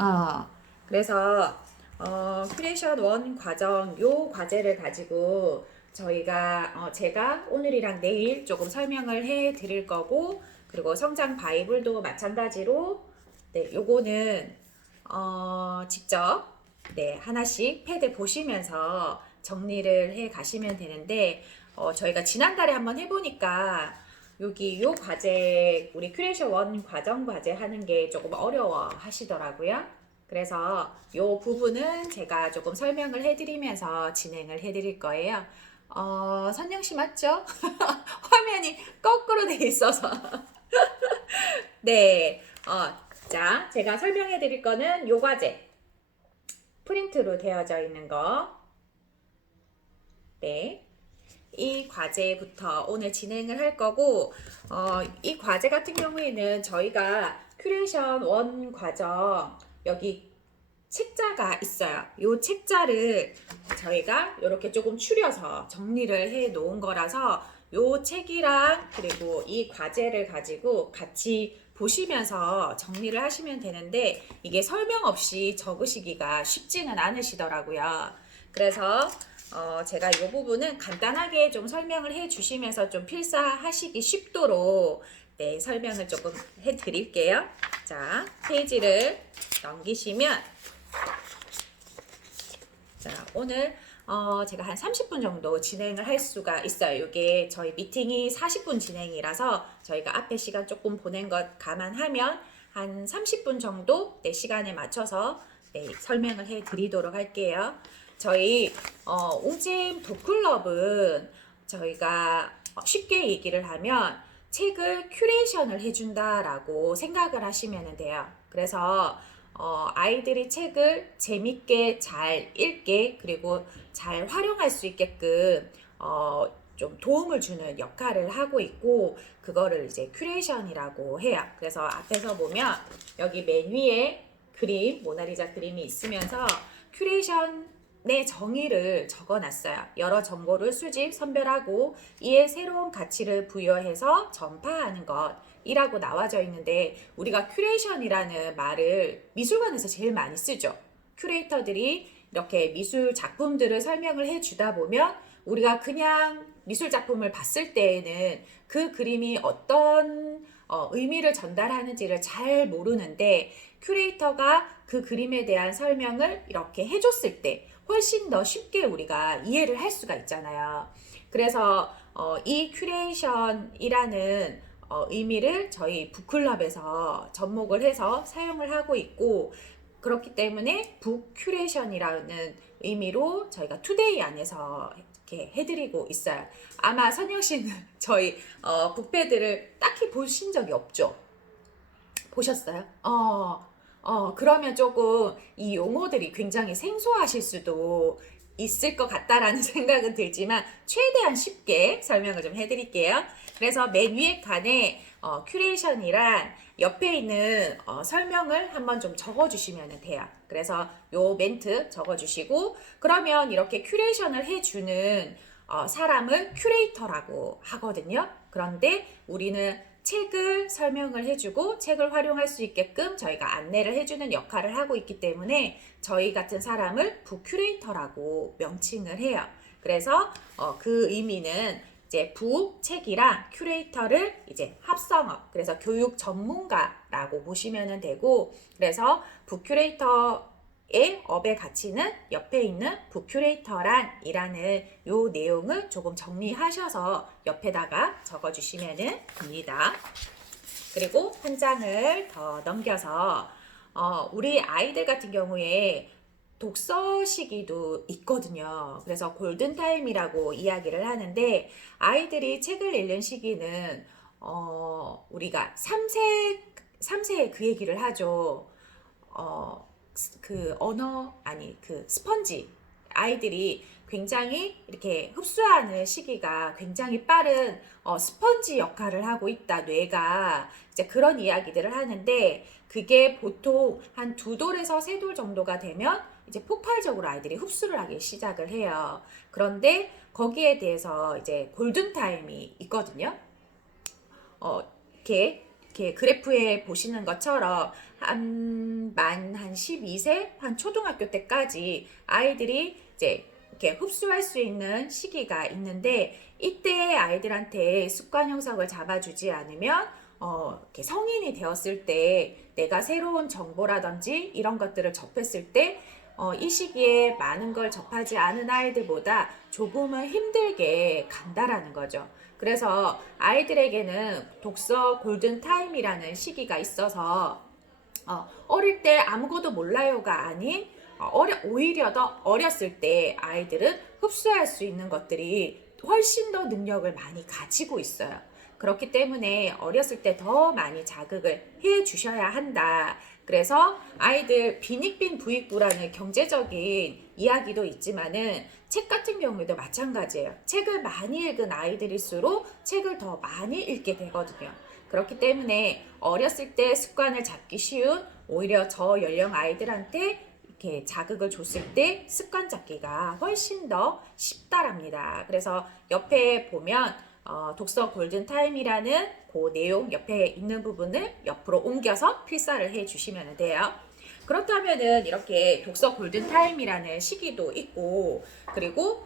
어, 그래서 큐레이션 원 과정 요 과제를 가지고 저희가 제가 오늘이랑 내일 조금 설명을 해 드릴 거고, 그리고 성장 바이블도 마찬가지로 네, 요거는 직접 네, 하나씩 패드 보시면서 정리를 해 가시면 되는데, 저희가 지난달에 한번 해보니까 여기 요 과제, 우리 큐레이션 원 과정 과제 하는 게 조금 어려워 하시더라고요. 그래서 요 부분은 제가 조금 설명을 해드리면서 진행을 해드릴 거예요. 선영 씨 맞죠? 화면이 거꾸로 돼 있어서. 네. 자, 제가 설명해 드릴 거는 요 과제. 프린트로 되어져 있는 거. 네. 이 과제부터 오늘 진행을 할 거고, 이 과제 같은 경우에는 저희가 큐레이션 원 과정, 여기 책자가 있어요. 이 책자를 저희가 이렇게 조금 추려서 정리를 해 놓은 거라서 이 책이랑 그리고 이 과제를 가지고 같이 보시면서 정리를 하시면 되는데, 이게 설명 없이 적으시기가 쉽지는 않으시더라고요. 그래서 제가 이 부분은 간단하게 좀 설명을 해 주시면서 좀 필사하시기 쉽도록 네, 설명을 조금 해 드릴게요. 자, 페이지를 넘기시면, 자, 오늘 제가 한 30분 정도 진행을 할 수가 있어요. 이게 저희 미팅이 40분 진행이라서 저희가 앞에 시간 조금 보낸 것 감안하면 한 30분 정도 내 시간에 맞춰서 네, 설명을 해 드리도록 할게요. 저희 웅찜 독클럽은 저희가 쉽게 얘기를 하면 책을 큐레이션을 해준다라고 생각을 하시면 돼요. 그래서 아이들이 책을 재밌게 잘 읽게, 그리고 잘 활용할 수 있게끔 좀 도움을 주는 역할을 하고 있고, 그거를 이제 큐레이션이라고 해요. 그래서 앞에서 보면 여기 맨 위에 그림, 모나리자 그림이 있으면서 큐레이션의 정의를 적어놨어요. 여러 정보를 수집, 선별하고 이에 새로운 가치를 부여해서 전파하는 것 이라고 나와져 있는데, 우리가 큐레이션이라는 말을 미술관에서 제일 많이 쓰죠. 큐레이터들이 이렇게 미술 작품들을 설명을 해주다 보면 우리가 그냥 미술 작품을 봤을 때에는 그 그림이 어떤 의미를 전달하는지를 잘 모르는데, 큐레이터가 그 그림에 대한 설명을 이렇게 해줬을 때 훨씬 더 쉽게 우리가 이해를 할 수가 있잖아요. 그래서 이 큐레이션이라는 의미를 저희 북클럽에서 접목을 해서 사용을 하고 있고, 그렇기 때문에 북큐레이션이라는 의미로 저희가 투데이 안에서 이렇게 해드리고 있어요. 아마 선영 씨는 저희 북패드를 딱히 보신 적이 없죠? 보셨어요? 그러면 조금 이 용어들이 굉장히 생소하실 수도 있을 것 같다라는 생각은 들지만 최대한 쉽게 설명을 좀 해드릴게요. 그래서 맨 위에 칸에 큐레이션이란 옆에 있는 설명을 한번 좀 적어주시면 돼요. 그래서 요 멘트 적어주시고, 그러면 이렇게 큐레이션을 해주는 사람을 큐레이터라고 하거든요. 그런데 우리는 책을 설명을 해주고 책을 활용할 수 있게끔 저희가 안내를 해주는 역할을 하고 있기 때문에 저희 같은 사람을 북큐레이터라고 명칭을 해요. 그래서 그 의미는 이제 북책이랑 큐레이터를 이제 합성어, 그래서 교육 전문가라고 보시면 되고, 그래서 북큐레이터의 업의 가치는 옆에 있는 북큐레이터란 이라는 요 내용을 조금 정리하셔서 옆에다가 적어주시면 됩니다. 그리고 한 장을 더 넘겨서 우리 아이들 같은 경우에 독서 시기도 있거든요. 그래서 골든타임이라고 이야기를 하는데, 아이들이 책을 읽는 시기는 우리가 3세에 그 얘기를 하죠. 그 언어, 아니, 그 스펀지. 아이들이 굉장히 이렇게 흡수하는 시기가 굉장히 빠른 스펀지 역할을 하고 있다, 뇌가. 이제 그런 이야기들을 하는데, 그게 보통 한 2돌에서 3돌 정도가 되면 이제 폭발적으로 아이들이 흡수를 하기 시작을 해요. 그런데 거기에 대해서 이제 골든타임이 있거든요. 이렇게 이렇게 그래프에 보시는 것처럼 한 12세, 한 초등학교 때까지 아이들이 이제 이렇게 흡수할 수 있는 시기가 있는데, 이때 아이들한테 습관 형성을 잡아주지 않으면 이렇게 성인이 되었을 때 내가 새로운 정보라든지 이런 것들을 접했을 때 이 시기에 많은 걸 접하지 않은 아이들보다 조금은 힘들게 간다라는 거죠. 그래서 아이들에게는 독서 골든 타임이라는 시기가 있어서 어릴 때 아무것도 몰라요가 아닌 오히려 더 어렸을 때 아이들은 흡수할 수 있는 것들이 훨씬 더 능력을 많이 가지고 있어요. 그렇기 때문에 어렸을 때 더 많이 자극을 해 주셔야 한다. 그래서 아이들 빈익빈 부익부라는 경제적인 이야기도 있지만은 책 같은 경우에도 마찬가지예요. 책을 많이 읽은 아이들일수록 책을 더 많이 읽게 되거든요. 그렇기 때문에 어렸을 때 습관을 잡기 쉬운, 오히려 저 연령 아이들한테 이렇게 자극을 줬을 때 습관 잡기가 훨씬 더 쉽다랍니다. 그래서 옆에 보면 독서 골든타임이라는 그 내용 옆에 있는 부분을 옆으로 옮겨서 필사를 해 주시면 돼요. 그렇다면은 이렇게 독서 골든타임이라는 시기도 있고, 그리고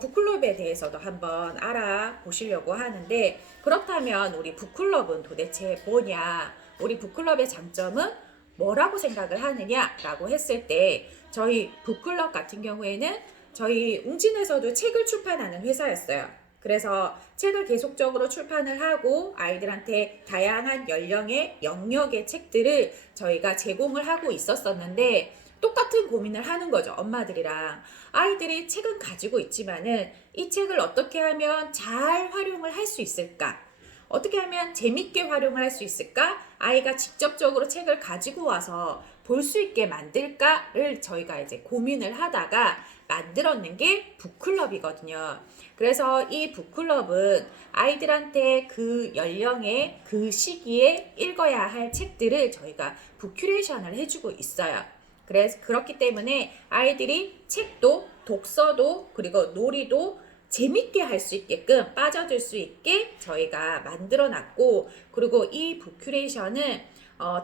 북클럽에 대해서도 한번 알아보시려고 하는데, 그렇다면 우리 북클럽은 도대체 뭐냐? 우리 북클럽의 장점은 뭐라고 생각을 하느냐라고 했을 때, 저희 북클럽 같은 경우에는 저희 웅진에서도 책을 출판하는 회사였어요. 그래서 책을 계속적으로 출판을 하고 아이들한테 다양한 연령의 영역의 책들을 저희가 제공을 하고 있었었는데, 똑같은 고민을 하는 거죠. 엄마들이랑. 아이들이 책은 가지고 있지만은 이 책을 어떻게 하면 잘 활용을 할 수 있을까? 어떻게 하면 재밌게 활용을 할 수 있을까? 아이가 직접적으로 책을 가지고 와서 볼 수 있게 만들까를 저희가 이제 고민을 하다가 만들었는 게 북클럽이거든요. 그래서 이 북클럽은 아이들한테 그 연령의 그 시기에 읽어야 할 책들을 저희가 북큐레이션을 해주고 있어요. 그래서 그렇기 때문에 아이들이 책도 독서도 그리고 놀이도 재밌게 할 수 있게끔 빠져들 수 있게 저희가 만들어 놨고, 그리고 이 북큐레이션은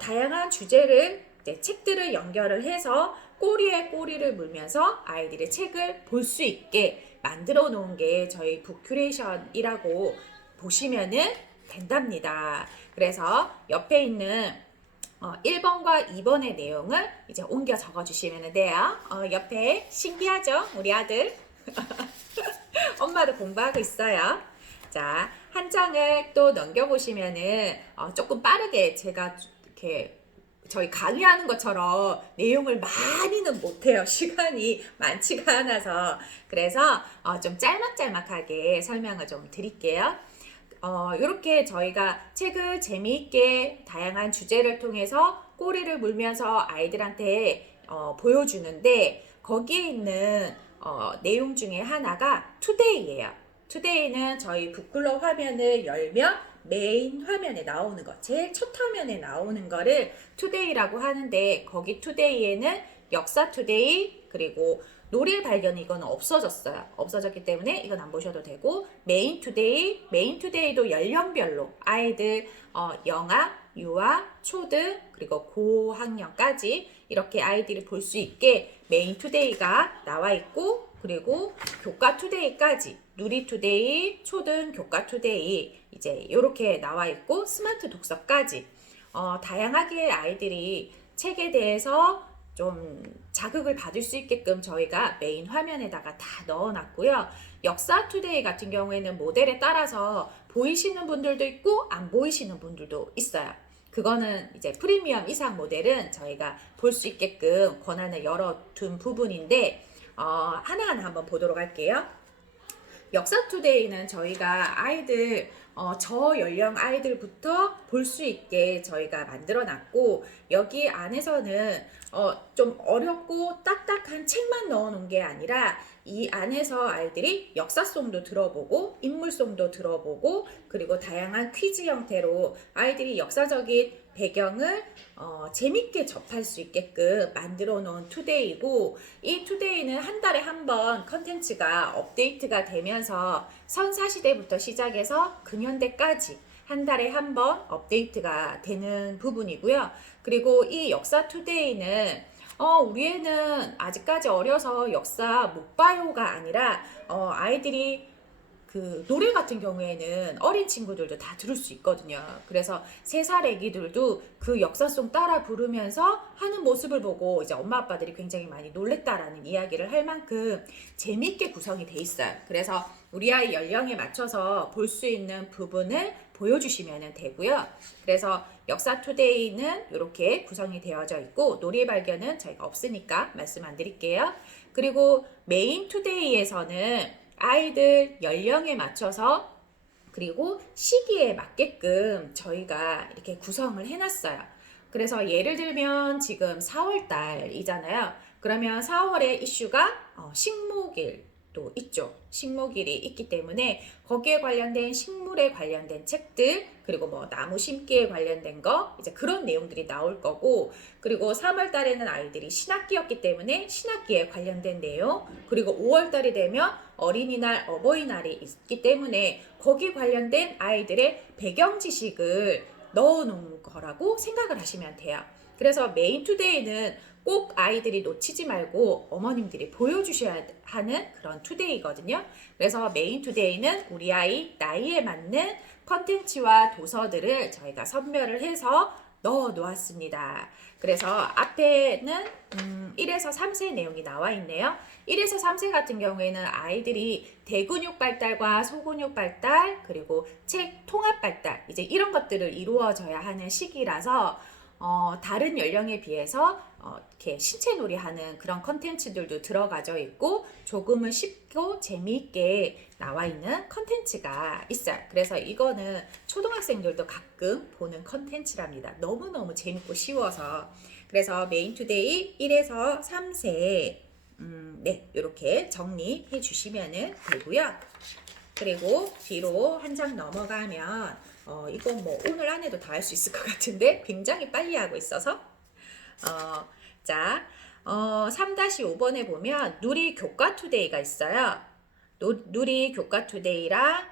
다양한 주제를 책들을 연결을 해서 꼬리에 꼬리를 물면서 아이들의 책을 볼 수 있게 만들어 놓은 게 저희 북큐레이션이라고 보시면은 된답니다. 그래서 옆에 있는 1번과 2번의 내용을 이제 옮겨 적어 주시면 돼요. 옆에 신기하죠? 우리 아들. 엄마도 공부하고 있어요. 자, 한 장을 또 넘겨보시면은 조금 빠르게 제가 이렇게 저희 강의하는 것처럼 내용을 많이는 못해요. 시간이 많지가 않아서. 그래서 좀 짤막짤막하게 설명을 좀 드릴게요. 이렇게 저희가 책을 재미있게 다양한 주제를 통해서 꼬리를 물면서 아이들한테 보여주는데, 거기에 있는 내용 중에 하나가 투데이예요. 투데이는 저희 북클럽 화면을 열면 메인 화면에 나오는 거, 제일 첫 화면에 나오는 거를 투데이라고 하는데, 거기 투데이에는 역사 투데이, 그리고 놀이 발견, 이거는 없어졌어요. 없어졌기 때문에 이건 안 보셔도 되고, 메인 투데이도 연령별로 아이들 영아, 유아, 초등, 그리고 고학년까지 이렇게 아이들이 볼 수 있게 메인 투데이가 나와 있고, 그리고 교과 투데이까지 누리 투데이, 초등 교과 투데이 이제 이렇게 나와 있고, 스마트 독서까지 다양하게 아이들이 책에 대해서 좀 자극을 받을 수 있게끔 저희가 메인 화면에다가 다 넣어놨고요. 역사 투데이 같은 경우에는 모델에 따라서 보이시는 분들도 있고 안 보이시는 분들도 있어요. 그거는 이제 프리미엄 이상 모델은 저희가 볼 수 있게끔 권한을 열어둔 부분인데, 하나하나 한번 보도록 할게요. 역사 투데이는 저희가 아이들 저 연령 아이들부터 볼 수 있게 저희가 만들어 놨고, 여기 안에서는 좀 어렵고 딱딱한 책만 넣어 놓은 게 아니라 이 안에서 아이들이 역사송도 들어보고 인물송도 들어보고, 그리고 다양한 퀴즈 형태로 아이들이 역사적인 배경을 재밌게 접할 수 있게끔 만들어 놓은 투데이고, 이 투데이는 한 달에 한 번 컨텐츠가 업데이트가 되면서 선사시대부터 시작해서 근현대까지 한 달에 한 번 업데이트가 되는 부분이고요. 그리고 이 역사 투데이는 우리 애는 아직까지 어려서 역사 못 봐요가 아니라 아이들이 그 노래 같은 경우에는 어린 친구들도 다 들을 수 있거든요. 그래서 3살 애기들도 그 역사송 따라 부르면서 하는 모습을 보고 이제 엄마 아빠들이 굉장히 많이 놀랬다라는 이야기를 할 만큼 재밌게 구성이 돼 있어요. 그래서 우리 아이 연령에 맞춰서 볼 수 있는 부분을 보여주시면 되고요. 그래서 역사 투데이는 이렇게 구성이 되어져 있고 놀이 발견은 저희가 없으니까 말씀 안 드릴게요. 그리고 메인 투데이에서는 아이들 연령에 맞춰서 그리고 시기에 맞게끔 저희가 이렇게 구성을 해놨어요. 그래서 예를 들면 지금 4월 달이잖아요. 그러면 4월에 이슈가 식목일도 있죠. 식목일이 있기 때문에 거기에 관련된 식물에 관련된 책들 그리고 뭐 나무 심기에 관련된 거 이제 그런 내용들이 나올 거고 그리고 3월 달에는 아이들이 신학기였기 때문에 신학기에 관련된 내용 그리고 5월 달이 되면 어린이날 어버이날이 있기 때문에 거기 관련된 아이들의 배경 지식을 넣어 놓은 거라고 생각을 하시면 돼요. 그래서 메인 투데이는 꼭 아이들이 놓치지 말고 어머님들이 보여주셔야 하는 그런 투데이거든요. 그래서 메인 투데이는 우리 아이 나이에 맞는 컨텐츠와 도서들을 저희가 선별을 해서 넣어 놓았습니다. 그래서 앞에는 1에서 3세 내용이 나와 있네요. 1에서 3세 같은 경우에는 아이들이 대근육 발달과 소근육 발달 그리고 책 통합 발달 이제 이런 것들을 이루어져야 하는 시기라서 다른 연령에 비해서 이렇게 신체 놀이하는 그런 컨텐츠들도 들어가져 있고 조금은 쉽고 재미있게 나와 있는 컨텐츠가 있어요. 그래서 이거는 초등학생들도 가끔 보는 컨텐츠랍니다. 너무너무 재밌고 쉬워서. 그래서 메인 투데이 1에서 3세 네, 이렇게 정리해 주시면 되고요. 그리고 뒤로 한 장 넘어가면 이건 뭐 오늘 안에도 다 할 수 있을 것 같은데 굉장히 빨리 하고 있어서 자 3-5번에 보면 누리 교과 투데이가 있어요. 누리 교과 투데이랑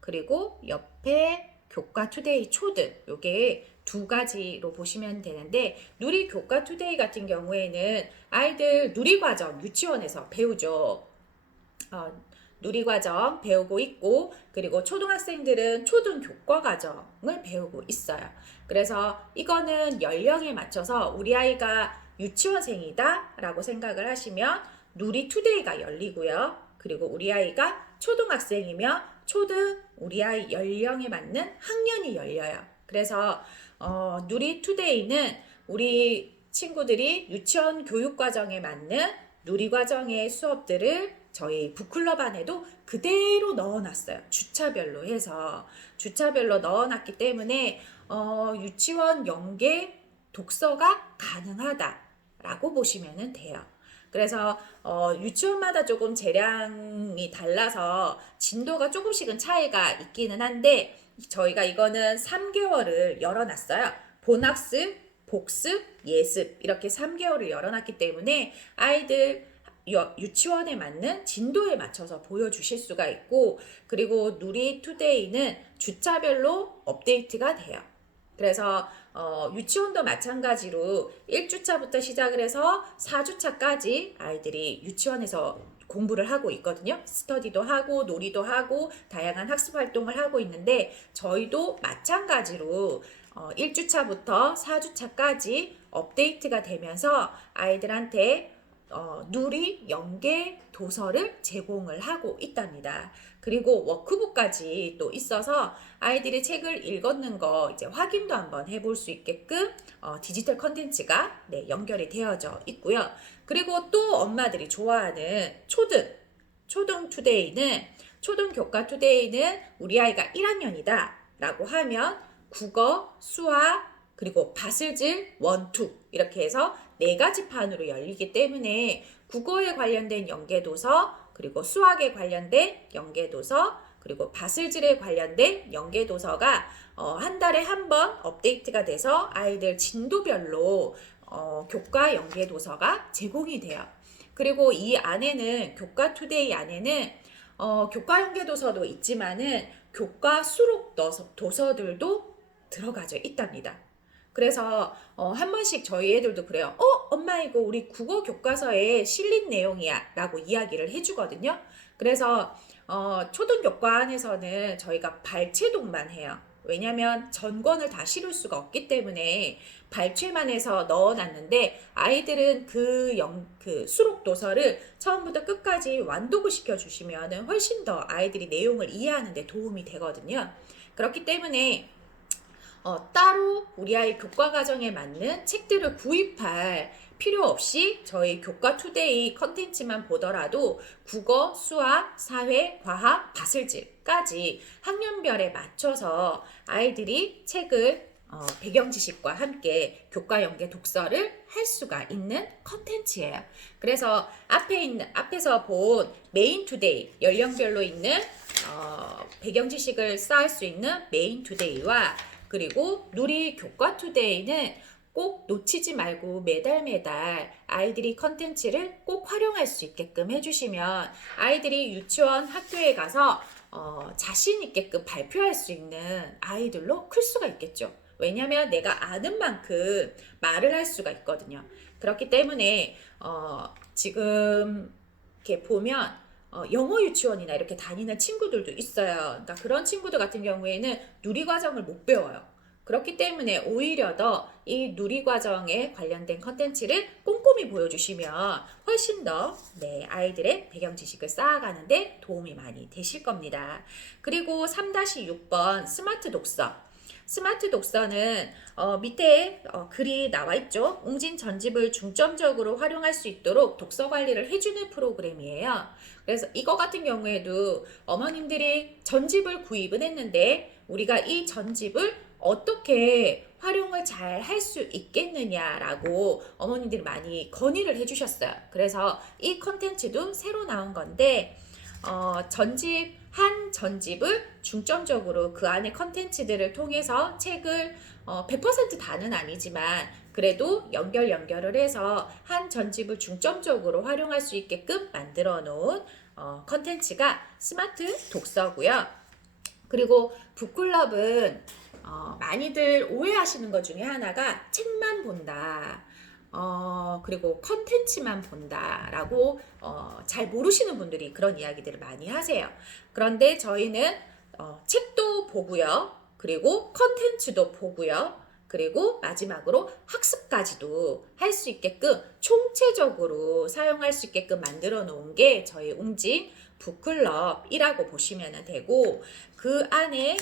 그리고 옆에 교과 투데이 초등 요게 두 가지로 보시면 되는데 누리 교과 투데이 같은 경우에는 아이들 누리과정 유치원에서 배우죠. 누리과정 배우고 있고 그리고 초등학생들은 초등교과과정을 배우고 있어요. 그래서 이거는 연령에 맞춰서 우리 아이가 유치원생이다 라고 생각을 하시면 누리 투데이가 열리고요. 그리고 우리 아이가 초등학생이면 초등 우리 아이 연령에 맞는 학년이 열려요. 그래서 누리 투데이는 우리 친구들이 유치원 교육과정에 맞는 누리과정의 수업들을 저희 북클럽 안에도 그대로 넣어놨어요. 주차별로 해서 주차별로 넣어놨기 때문에 유치원 연계 독서가 가능하다라고 보시면 돼요. 그래서 유치원마다 조금 재량이 달라서 진도가 조금씩은 차이가 있기는 한데 저희가 이거는 3개월을 열어놨어요. 본학습, 복습, 예습 이렇게 3개월을 열어놨기 때문에 아이들 유치원에 맞는 진도에 맞춰서 보여주실 수가 있고 그리고 누리 투데이는 주차별로 업데이트가 돼요. 그래서 유치원도 마찬가지로 1주차부터 시작을 해서 4주차까지 아이들이 유치원에서 공부를 하고 있거든요. 스터디도 하고 놀이도 하고 다양한 학습 활동을 하고 있는데 저희도 마찬가지로 1주차부터 4주차까지 업데이트가 되면서 아이들한테 누리 연계 도서를 제공을 하고 있답니다. 그리고 워크북까지 또 있어서 아이들이 책을 읽었는 거 이제 확인도 한번 해볼 수 있게끔 디지털 컨텐츠가 연결이 되어져 있고요. 그리고 또 엄마들이 좋아하는 초등 투데이는 초등 교과 투데이는 우리 아이가 1학년이다 라고 하면 국어, 수학, 그리고 바슬질 1, 2 이렇게 해서 4가지 판으로 열리기 때문에 국어에 관련된 연계도서 그리고 수학에 관련된 연계도서 그리고 바슬질에 관련된 연계도서가 한 달에 한 번 업데이트가 돼서 아이들 진도별로 교과 연계도서가 제공이 돼요. 그리고 이 안에는 교과 투데이 안에는 교과 연계도서도 있지만은 교과 수록 도서들도 들어가져 있답니다. 그래서 한 번씩 저희 애들도 그래요. 엄마 이거 우리 국어 교과서에 실린 내용이야 라고 이야기를 해주거든요. 그래서 초등교과안에서는 저희가 발췌독만 해요. 왜냐면 전권을 다 실을 수가 없기 때문에 발췌만 해서 넣어놨는데 아이들은 그 수록 도서를 처음부터 끝까지 완독을 시켜주시면 훨씬 더 아이들이 내용을 이해하는 데 도움이 되거든요. 그렇기 때문에 따로 우리 아이 교과 과정에 맞는 책들을 구입할 필요 없이 저희 교과 투데이 컨텐츠만 보더라도 국어, 수학, 사회, 과학, 바슬질까지 학년별에 맞춰서 아이들이 책을 배경 지식과 함께 교과 연계 독서를 할 수가 있는 컨텐츠예요. 그래서 앞에서 본 메인 투데이 연령별로 있는 배경 지식을 쌓을 수 있는 메인 투데이와 그리고 누리 교과 투데이는 꼭 놓치지 말고 매달 아이들이 컨텐츠를 꼭 활용할 수 있게끔 해주시면 아이들이 유치원 학교에 가서 자신 있게끔 발표할 수 있는 아이들로 클 수가 있겠죠. 왜냐하면 내가 아는 만큼 말을 할 수가 있거든요. 그렇기 때문에 지금 이렇게 보면 영어 유치원이나 이렇게 다니는 친구들도 있어요. 그러니까 그런 친구들 같은 경우에는 누리과정을 못 배워요. 그렇기 때문에 오히려 더 이 누리과정에 관련된 컨텐츠를 꼼꼼히 보여주시면 훨씬 더 아이들의 배경 지식을 쌓아가는데 도움이 많이 되실 겁니다. 그리고 3-6번 스마트 독서. 스마트 독서는 밑에 글이 나와 있죠. 웅진 전집을 중점적으로 활용할 수 있도록 독서 관리를 해주는 프로그램이에요. 그래서 이거 같은 경우에도 어머님들이 전집을 구입은 했는데 우리가 이 전집을 어떻게 활용을 잘 할 수 있겠느냐라고 어머님들이 많이 건의를 해주셨어요. 그래서 이 컨텐츠도 새로 나온 건데 한 전집을 중점적으로 그 안에 컨텐츠들을 통해서 책을 100% 다는 아니지만 그래도 연결을 해서 한 전집을 중점적으로 활용할 수 있게끔 만들어 놓은 컨텐츠가 스마트 독서고요. 그리고 북클럽은 많이들 오해하시는 것 중에 하나가 책만 본다. 그리고 컨텐츠만 본다라고 잘 모르시는 분들이 그런 이야기들을 많이 하세요. 그런데 저희는 책도 보고요. 그리고 컨텐츠도 보고요. 그리고 마지막으로 학습까지도 할 수 있게끔 총체적으로 사용할 수 있게끔 만들어 놓은 게 저희 웅진 북클럽이라고 보시면 되고 그 안에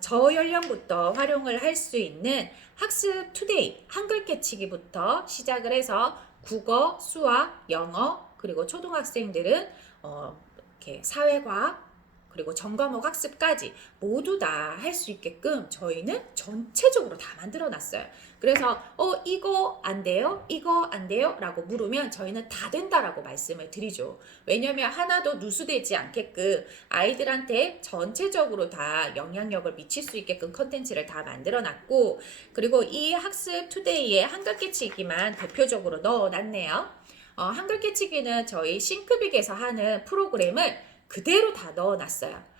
저연령부터 활용을 할 수 있는 학습 투데이 한글 깨치기부터 시작을 해서 국어, 수학, 영어 그리고 초등학생들은 이렇게 사회과학 그리고 전과목 학습까지 모두 다 할 수 있게끔 저희는 전체적으로 다 만들어 놨어요. 그래서 이거 안 돼요? 이거 안 돼요? 라고 물으면 저희는 다 된다라고 말씀을 드리죠. 왜냐면 하나도 누수되지 않게끔 아이들한테 전체적으로 다 영향력을 미칠 수 있게끔 컨텐츠를 다 만들어 놨고 그리고 이 학습 투데이에 한글 깨치기만 대표적으로 넣어 놨네요. 한글 깨치기는 저희 싱크빅에서 하는 프로그램을 그대로 다 넣어놨어요.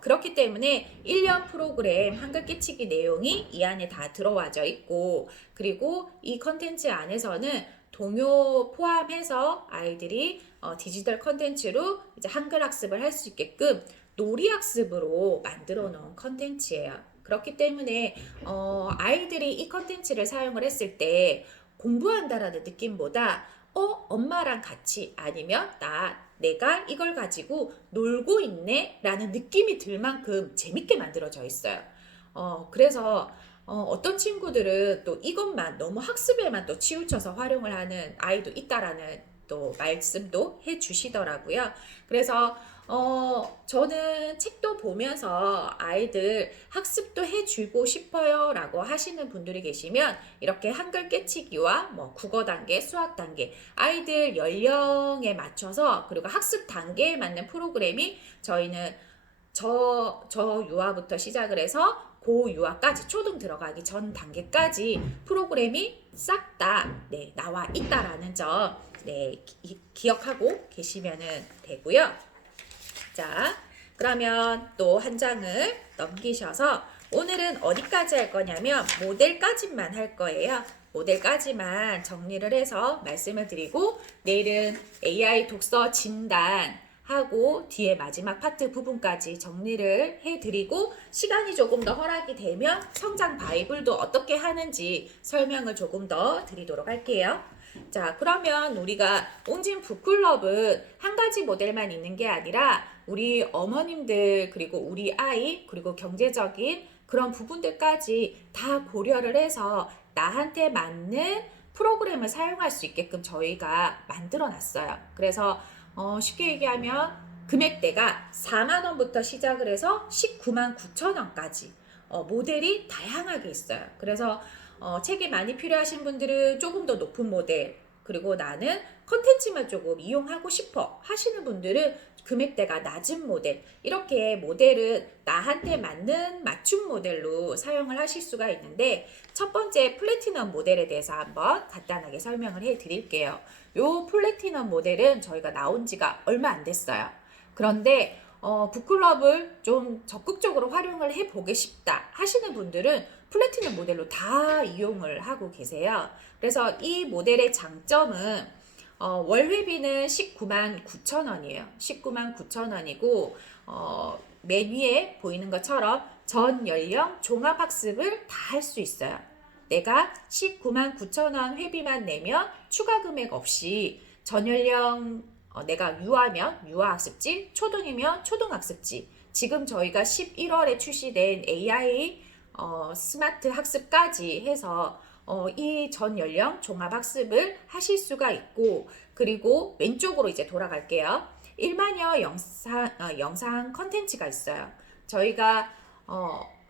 그렇기 때문에 1년 프로그램 한글 깨치기 내용이 이 안에 다 들어와져 있고 그리고 이 컨텐츠 안에서는 동요 포함해서 아이들이 디지털 컨텐츠로 이제 한글 학습을 할 수 있게끔 놀이 학습으로 만들어 놓은 컨텐츠예요. 그렇기 때문에 아이들이 이 컨텐츠를 사용을 했을 때 공부한다라는 느낌보다 엄마랑 같이 아니면 내가 이걸 가지고 놀고 있네 라는 느낌이 들 만큼 재밌게 만들어져 있어요. 그래서 어떤 친구들은 또 이것만 너무 학습에만 또 치우쳐서 활용을 하는 아이도 있다라는 또 말씀도 해 주시더라고요. 그래서 저는 책도 보면서 아이들 학습도 해주고 싶어요 라고 하시는 분들이 계시면 이렇게 한글 깨치기와 국어 단계, 수학 단계 아이들 연령에 맞춰서 그리고 학습 단계에 맞는 프로그램이 저희는 유아부터 시작을 해서 고유아까지 초등 들어가기 전 단계까지 프로그램이 싹 다 나와 있다라는 점 기억하고 계시면 되고요. 자, 그러면 또 한 장을 넘기셔서 오늘은 어디까지 할 거냐면 모델까지만 할 거예요. 모델까지만 정리를 해서 말씀을 드리고 내일은 AI 독서 진단하고 뒤에 마지막 파트 부분까지 정리를 해드리고 시간이 조금 더 허락이 되면 성장 바이블도 어떻게 하는지 설명을 조금 더 드리도록 할게요. 자, 그러면 우리가 옹진 북클럽은 한 가지 모델만 있는 게 아니라 우리 어머님들 그리고 우리 아이 그리고 경제적인 그런 부분들까지 다 고려를 해서 나한테 맞는 프로그램을 사용할 수 있게끔 저희가 만들어 놨어요. 그래서 쉽게 얘기하면 금액대가 4만 원부터 시작을 해서 19만 9천 원까지 모델이 다양하게 있어요. 그래서 책이 많이 필요하신 분들은 조금 더 높은 모델 그리고 나는 컨텐츠만 조금 이용하고 싶어 하시는 분들은 금액대가 낮은 모델 이렇게 모델은 나한테 맞는 맞춤 모델로 사용을 하실 수가 있는데 첫 번째 플래티넘 모델에 대해서 한번 간단하게 설명을 해 드릴게요. 요 플래티넘 모델은 저희가 나온 지가 얼마 안 됐어요. 그런데 북클럽을 좀 적극적으로 활용을 해보고 싶다 하시는 분들은 플래티넘 모델로 다 이용을 하고 계세요. 그래서 이 모델의 장점은 월회비는 19만 9천 원이에요. 19만 9천 원이고 맨 위에 보이는 것처럼 전 연령 종합학습을 다 할 수 있어요. 내가 19만 9천 원 회비만 내면 추가 금액 없이 전 연령 내가 유아면 유아학습지, 초등이면 초등학습지 지금 저희가 11월에 출시된 AI 스마트 학습까지 해서 이 전 연령 종합학습을 하실 수가 있고 그리고 왼쪽으로 이제 돌아갈게요. 1만여 영상 컨텐츠가 있어요. 저희가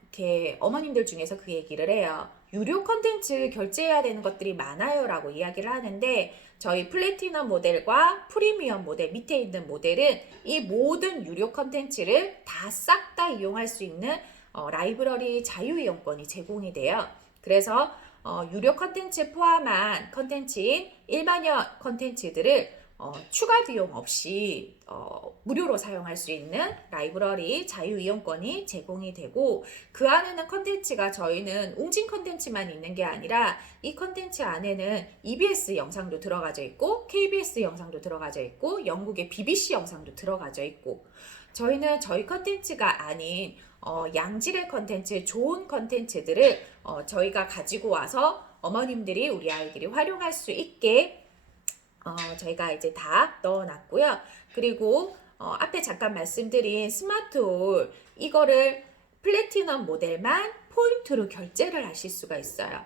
이렇게 어머님들 중에서 그 얘기를 해요. 유료 컨텐츠 결제해야 되는 것들이 많아요 라고 이야기를 하는데 저희 플래티넘 모델과 프리미엄 모델 밑에 있는 모델은 이 모든 유료 컨텐츠를 다 싹 다 이용할 수 있는 라이브러리 자유이용권이 제공이 돼요. 그래서 유료 컨텐츠 포함한 컨텐츠인 일반형 컨텐츠들을 추가 비용 없이 무료로 사용할 수 있는 라이브러리 자유이용권이 제공이 되고 그 안에는 컨텐츠가 저희는 웅진 컨텐츠만 있는 게 아니라 이 컨텐츠 안에는 EBS 영상도 들어가져 있고 KBS 영상도 들어가져 있고 영국의 BBC 영상도 들어가져 있고 저희는 저희 컨텐츠가 아닌 양질의 컨텐츠, 좋은 컨텐츠들을 저희가 가지고 와서 어머님들이 우리 아이들이 활용할 수 있게 저희가 이제 다 넣어놨고요. 그리고 앞에 잠깐 말씀드린 스마트홀 이거를 플래티넘 모델만 포인트로 결제를 하실 수가 있어요.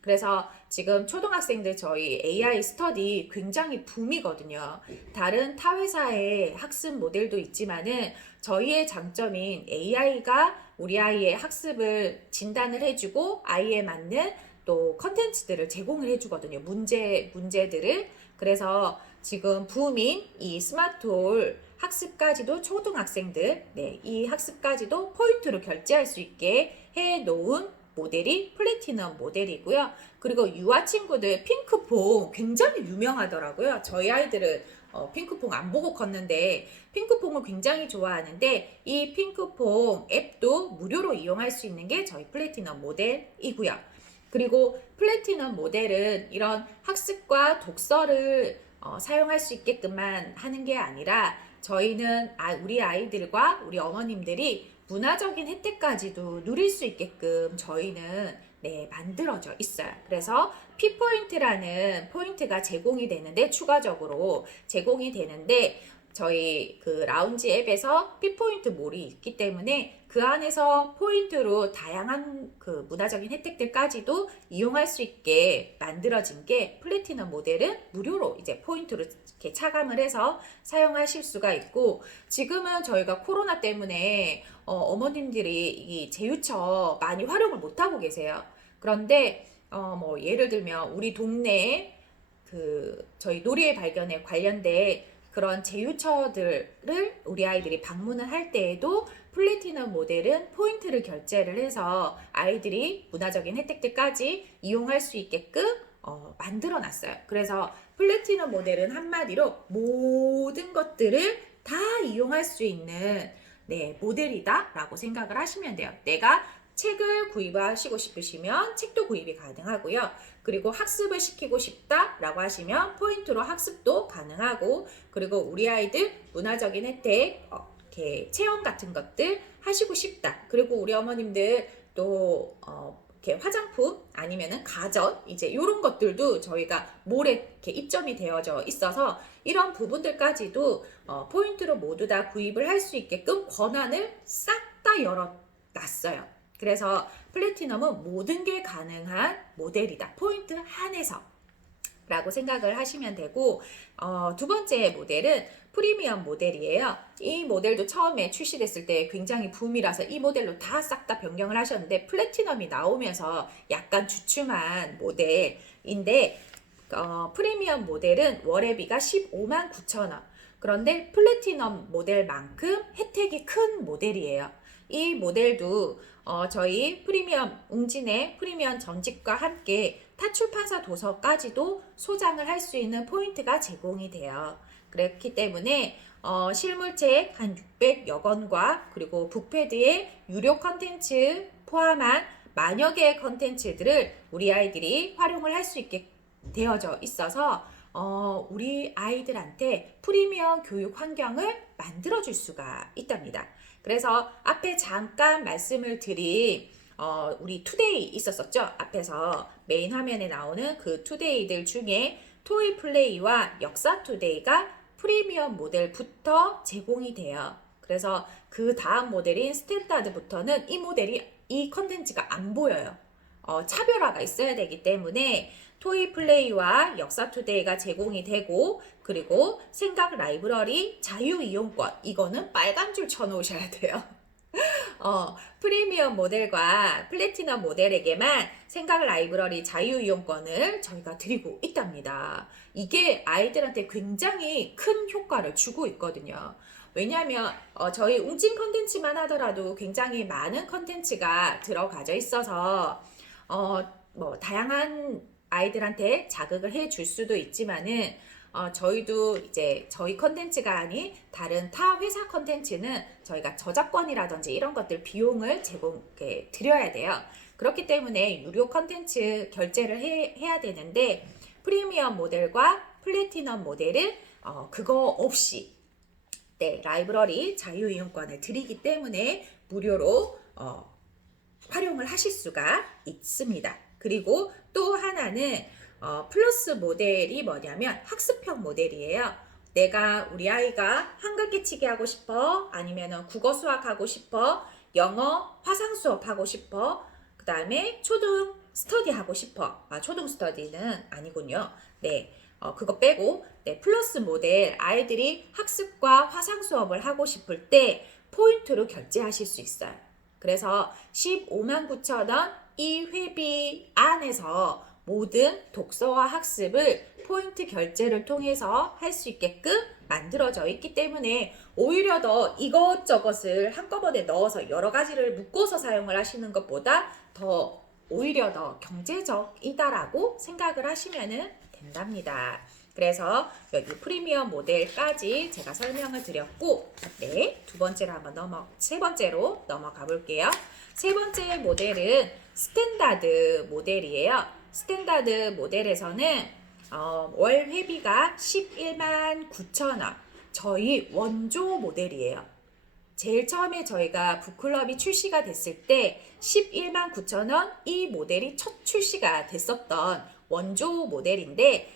그래서 지금 초등학생들 저희 AI 스터디 굉장히 붐이거든요. 다른 타 회사의 학습 모델도 있지만은 저희의 장점인 AI가 우리 아이의 학습을 진단을 해주고 아이에 맞는 또 컨텐츠들을 제공을 해주거든요. 문제들을. 그래서 지금 붐인 이 스마트홀 학습까지도 초등학생들, 이 학습까지도 포인트로 결제할 수 있게 해놓은 모델이 플래티넘 모델이고요. 그리고 유아 친구들 핑크퐁 굉장히 유명하더라고요. 저희 아이들은 핑크퐁 안 보고 컸는데 핑크퐁을 굉장히 좋아하는데 이 핑크퐁 앱도 무료로 이용할 수 있는 게 저희 플래티넘 모델이고요. 그리고 플래티넘 모델은 이런 학습과 독서를 사용할 수 있게끔만 하는 게 아니라 저희는 우리 아이들과 우리 어머님들이 문화적인 혜택까지도 누릴 수 있게끔 저희는 만들어져 있어요. 그래서 P포인트라는 포인트가 제공이 되는데 추가적으로 제공이 되는데 저희 그 라운지 앱에서 P포인트 몰이 있기 때문에 그 안에서 포인트로 다양한 그 문화적인 혜택들까지도 이용할 수 있게 만들어진 게 플래티넘 모델은 무료로 이제 포인트로 이렇게 차감을 해서 사용하실 수가 있고 지금은 저희가 코로나 때문에 어머님들이 이 제휴처 많이 활용을 못하고 계세요. 그런데 뭐 예를 들면 우리 동네에 그 저희 놀이의 발견에 관련된 그런 제휴처들을 우리 아이들이 방문을 할 때에도 플래티넘 모델은 포인트를 결제를 해서 아이들이 문화적인 혜택들까지 이용할 수 있게끔 만들어 놨어요. 그래서 플래티넘 모델은 한마디로 모든 것들을 다 이용할 수 있는 네, 모델이다 라고 생각을 하시면 돼요. 내가 책을 구입하시고 싶으시면 책도 구입이 가능하고요. 그리고 학습을 시키고 싶다 라고 하시면 포인트로 학습도 가능하고, 그리고 우리 아이들 문화적인 혜택, 이렇게 체험 같은 것들 하시고 싶다. 그리고 우리 어머님들 또 이렇게 화장품 아니면은 가전 이제 이런 것들도 저희가 몰에 이렇게 입점이 되어져 있어서 이런 부분들까지도 포인트로 모두 다 구입을 할 수 있게끔 권한을 싹 다 열어놨어요. 그래서 플래티넘은 모든 게 가능한 모델이다. 포인트 한에서 라고 생각을 하시면 되고, 두 번째 모델은 프리미엄 모델이에요. 이 모델도 처음에 출시됐을 때 굉장히 붐이라서 이 모델로 다 싹 다 변경을 하셨는데, 플래티넘이 나오면서 약간 주춤한 모델인데, 프리미엄 모델은 월회비가 15만 9천 원. 그런데 플래티넘 모델만큼 혜택이 큰 모델이에요. 이 모델도 저희 프리미엄 웅진의 프리미엄 전집과 함께 타출판사 도서까지도 소장을 할 수 있는 포인트가 제공이 돼요. 그렇기 때문에 실물책 한 600여 권과 그리고 북패드의 유료 컨텐츠 포함한 만여 개의 컨텐츠들을 우리 아이들이 활용을 할 수 있게 되어져 있어서 우리 아이들한테 프리미엄 교육 환경을 만들어줄 수가 있답니다. 그래서 앞에 잠깐 말씀을 드린 우리 투데이 있었었죠? 앞에서 메인 화면에 나오는 그 투데이들 중에 토이 플레이와 역사 투데이가 프리미엄 모델부터 제공이 돼요. 그래서 그 다음 모델인 스탠다드부터는 이 컨텐츠가 안 보여요. 차별화가 있어야 되기 때문에 토이 플레이와 역사 투데이가 제공이 되고, 그리고 생각 라이브러리 자유 이용권, 이거는 빨간 줄 쳐놓으셔야 돼요. 프리미엄 모델과 플래티넘 모델에게만 생각 라이브러리 자유 이용권을 저희가 드리고 있답니다. 이게 아이들한테 굉장히 큰 효과를 주고 있거든요. 왜냐하면 저희 웅진 컨텐츠만 하더라도 굉장히 많은 컨텐츠가 들어가져 있어서 다양한 아이들한테 자극을 해줄 수도 있지만은 저희도 이제 저희 컨텐츠가 아닌 다른 타 회사 컨텐츠는 저희가 저작권이라든지 이런 것들 비용을 제공해 드려야 돼요. 그렇기 때문에 유료 컨텐츠 결제를 해야 되는데, 프리미엄 모델과 플래티넘 모델은 그거 없이 라이브러리 자유 이용권을 드리기 때문에 무료로 활용을 하실 수가 있습니다. 그리고 또 하나는 플러스 모델이 뭐냐면 학습형 모델이에요. 내가 우리 아이가 한글 깨치기 하고 싶어, 아니면 국어 수학 하고 싶어, 영어 화상 수업 하고 싶어, 그 다음에 초등 스터디 하고 싶어. 초등 스터디는 아니군요. 네, 그거 빼고 플러스 모델 아이들이 학습과 화상 수업을 하고 싶을 때 포인트로 결제하실 수 있어요. 그래서 15만 9천 원 이 회비 안에서 모든 독서와 학습을 포인트 결제를 통해서 할 수 있게끔 만들어져 있기 때문에 오히려 더 이것저것을 한꺼번에 넣어서 여러 가지를 묶어서 사용을 하시는 것보다 오히려 더 경제적이다라고 생각을 하시면 된답니다. 그래서 여기 프리미엄 모델까지 제가 설명을 드렸고, 세 번째로 넘어가 볼게요. 세 번째 모델은 스탠다드 모델이에요. 스탠다드 모델에서는 월 회비가 11만 9천 원, 저희 원조 모델이에요. 제일 처음에 저희가 북클럽이 출시가 됐을 때 11만 9천 원 이 모델이 첫 출시가 됐었던 원조 모델인데,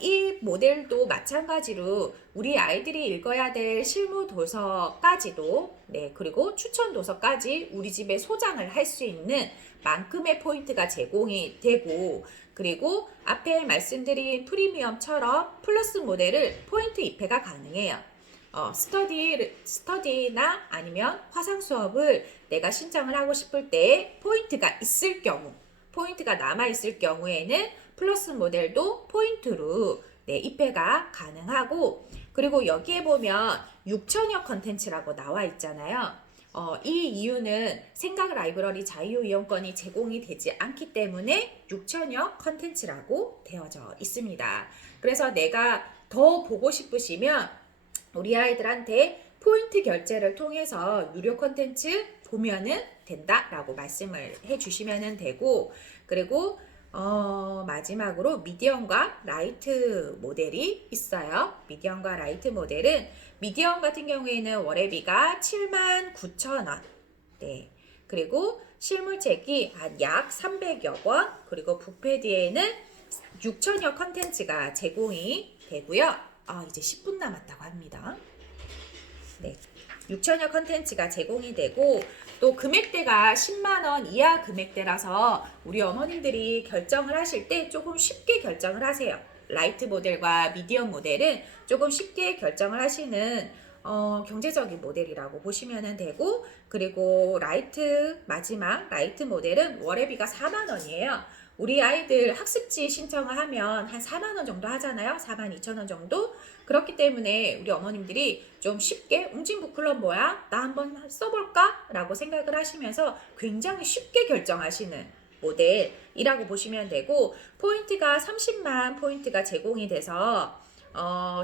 이 모델도 마찬가지로 우리 아이들이 읽어야 될 실무 도서까지도, 그리고 추천 도서까지 우리 집에 소장을 할 수 있는 만큼의 포인트가 제공이 되고, 그리고 앞에 말씀드린 프리미엄처럼 플러스 모델을 포인트 입회가 가능해요. 스터디나 아니면 화상 수업을 내가 신청을 하고 싶을 때 포인트가 있을 경우, 포인트가 남아있을 경우에는 플러스 모델도 포인트로 입회가 가능하고, 그리고 여기에 보면 6천여 컨텐츠라고 나와 있잖아요. 이 이유는 생각 라이브러리 자유 이용권이 제공이 되지 않기 때문에 6천여 컨텐츠라고 되어져 있습니다. 그래서 내가 더 보고 싶으시면 우리 아이들한테 포인트 결제를 통해서 유료 콘텐츠 보면은 된다라고 말씀을 해주시면 되고, 그리고 마지막으로 미디엄과 라이트 모델이 있어요. 미디엄과 라이트 모델은 미디엄 같은 경우에는 월회비가 79,000원. 네. 그리고 실물책이 한 약 300여 권, 그리고 북패디에는 6,000여 컨텐츠가 제공이 되고요. 이제 10분 남았다고 합니다. 네. 6,000여 컨텐츠가 제공이 되고, 또 금액대가 10만원 이하 금액대라서 우리 어머님들이 결정을 하실 때 조금 쉽게 결정을 하세요. 라이트 모델과 미디엄 모델은 조금 쉽게 결정을 하시는 경제적인 모델이라고 보시면 되고, 그리고 마지막 라이트 모델은 월회비가 4만원이에요. 우리 아이들 학습지 신청을 하면 한 4만원 정도 하잖아요. 42,000원 정도. 그렇기 때문에 우리 어머님들이 좀 쉽게 웅진북클럽 뭐야? 나 한번 써볼까? 라고 생각을 하시면서 굉장히 쉽게 결정하시는 모델이라고 보시면 되고, 포인트가 30만 포인트가 제공이 돼서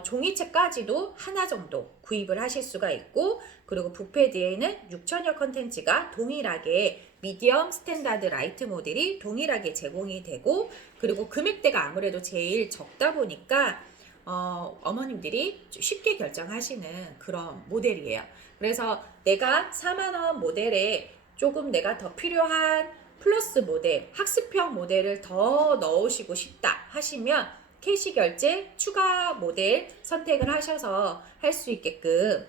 종이책까지도 하나 정도 구입을 하실 수가 있고, 그리고 북패드에는 6,000여 컨텐츠가 동일하게 미디엄, 스탠다드, 라이트 모델이 동일하게 제공이 되고, 그리고 금액대가 아무래도 제일 적다 보니까 어머님들이 쉽게 결정하시는 그런 모델이에요. 그래서 내가 4만원 모델에 조금 내가 더 필요한 플러스 모델, 학습형 모델을 더 넣으시고 싶다 하시면 캐시 결제 추가 모델 선택을 하셔서 할 수 있게끔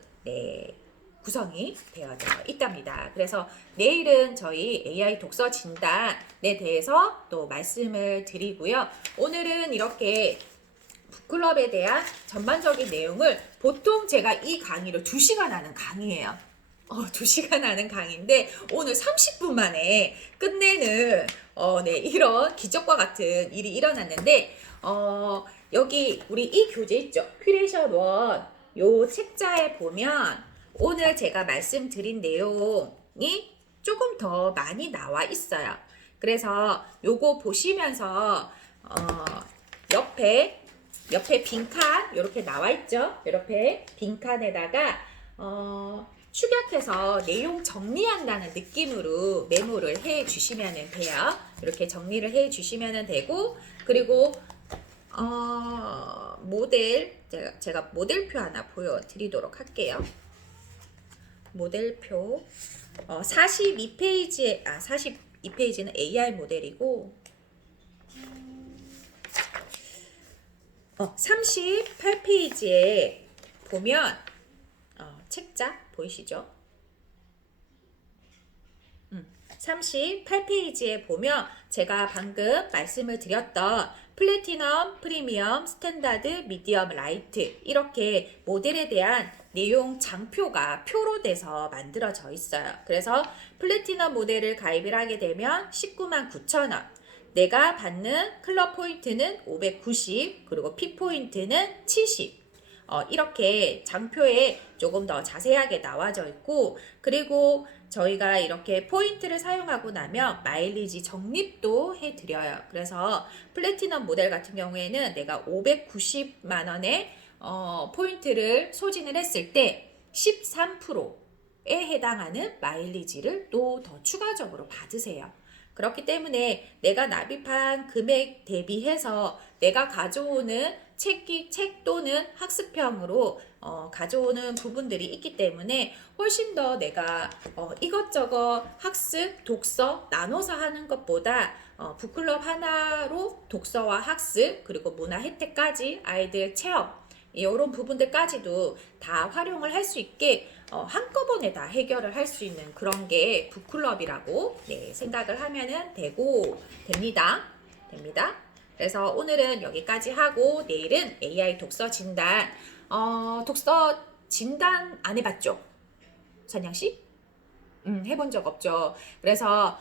구성이 되어져 있답니다. 그래서 내일은 저희 AI 독서 진단에 대해서 또 말씀을 드리고요. 오늘은 이렇게 북클럽에 대한 전반적인 내용을, 보통 제가 이 강의를 2시간 하는 강의예요. 2시간 하는 강의인데 오늘 30분 만에 끝내는 이런 기적과 같은 일이 일어났는데, 여기 우리 이 교재 있죠? 큐레이션 1, 요 책자에 보면 오늘 제가 말씀드린 내용이 조금 더 많이 나와 있어요. 그래서 요거 보시면서 옆에 빈칸 이렇게 나와 있죠? 이렇게 빈칸에다가 축약해서 내용 정리한다는 느낌으로 메모를 해 주시면 돼요. 이렇게 정리를 해 주시면 되고, 그리고 모델 제가 모델표 하나 보여드리도록 할게요. 모델표 42페이지는 AI 모델이고, 38페이지에 보면 책자 보이시죠? 38페이지에 보면 제가 방금 말씀을 드렸던 플래티넘, 프리미엄, 스탠다드, 미디엄, 라이트 이렇게 모델에 대한 내용 장표가 표로 돼서 만들어져 있어요. 그래서 플래티넘 모델을 가입을 하게 되면 199,000원, 내가 받는 클럽 포인트는 590, 그리고 피 포인트는 70. 이렇게 장표에 조금 더 자세하게 나와져 있고, 그리고 저희가 이렇게 포인트를 사용하고 나면 마일리지 적립도 해드려요. 그래서 플래티넘 모델 같은 경우에는 내가 590만 원의 포인트를 소진을 했을 때 13%에 해당하는 마일리지를 또 더 추가적으로 받으세요. 그렇기 때문에 내가 납입한 금액 대비해서 내가 가져오는 책 또는 학습형으로 가져오는 부분들이 있기 때문에 훨씬 더 내가 이것저것 학습, 독서 나눠서 하는 것보다 북클럽 하나로 독서와 학습, 그리고 문화 혜택까지 아이들 체험 이런 부분들까지도 다 활용을 할 수 있게 한꺼번에 다 해결을 할 수 있는 그런 게 북클럽이라고 생각을 하면은 됩니다. 그래서 오늘은 여기까지 하고 내일은 AI 독서 진단. 독서 진단 안 해봤죠? 선양씨? 해본 적 없죠. 그래서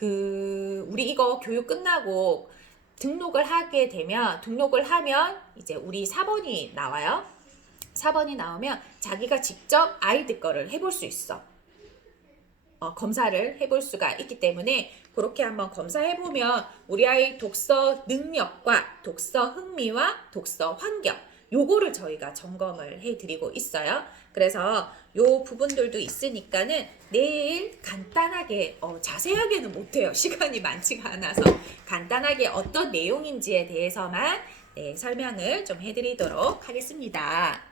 우리 이거 교육 끝나고 등록을 하면 이제 우리 4번이 나와요. 4번이 나오면 자기가 직접 아이들 거를 해볼 수 있어. 검사를 해볼 수가 있기 때문에 그렇게 한번 검사해보면 우리 아이 독서 능력과 독서 흥미와 독서 환경 요거를 저희가 점검을 해드리고 있어요. 그래서 요 부분들도 있으니까는 내일 간단하게 자세하게는 못해요. 시간이 많지가 않아서 간단하게 어떤 내용인지에 대해서만 네, 설명을 좀 해드리도록 하겠습니다.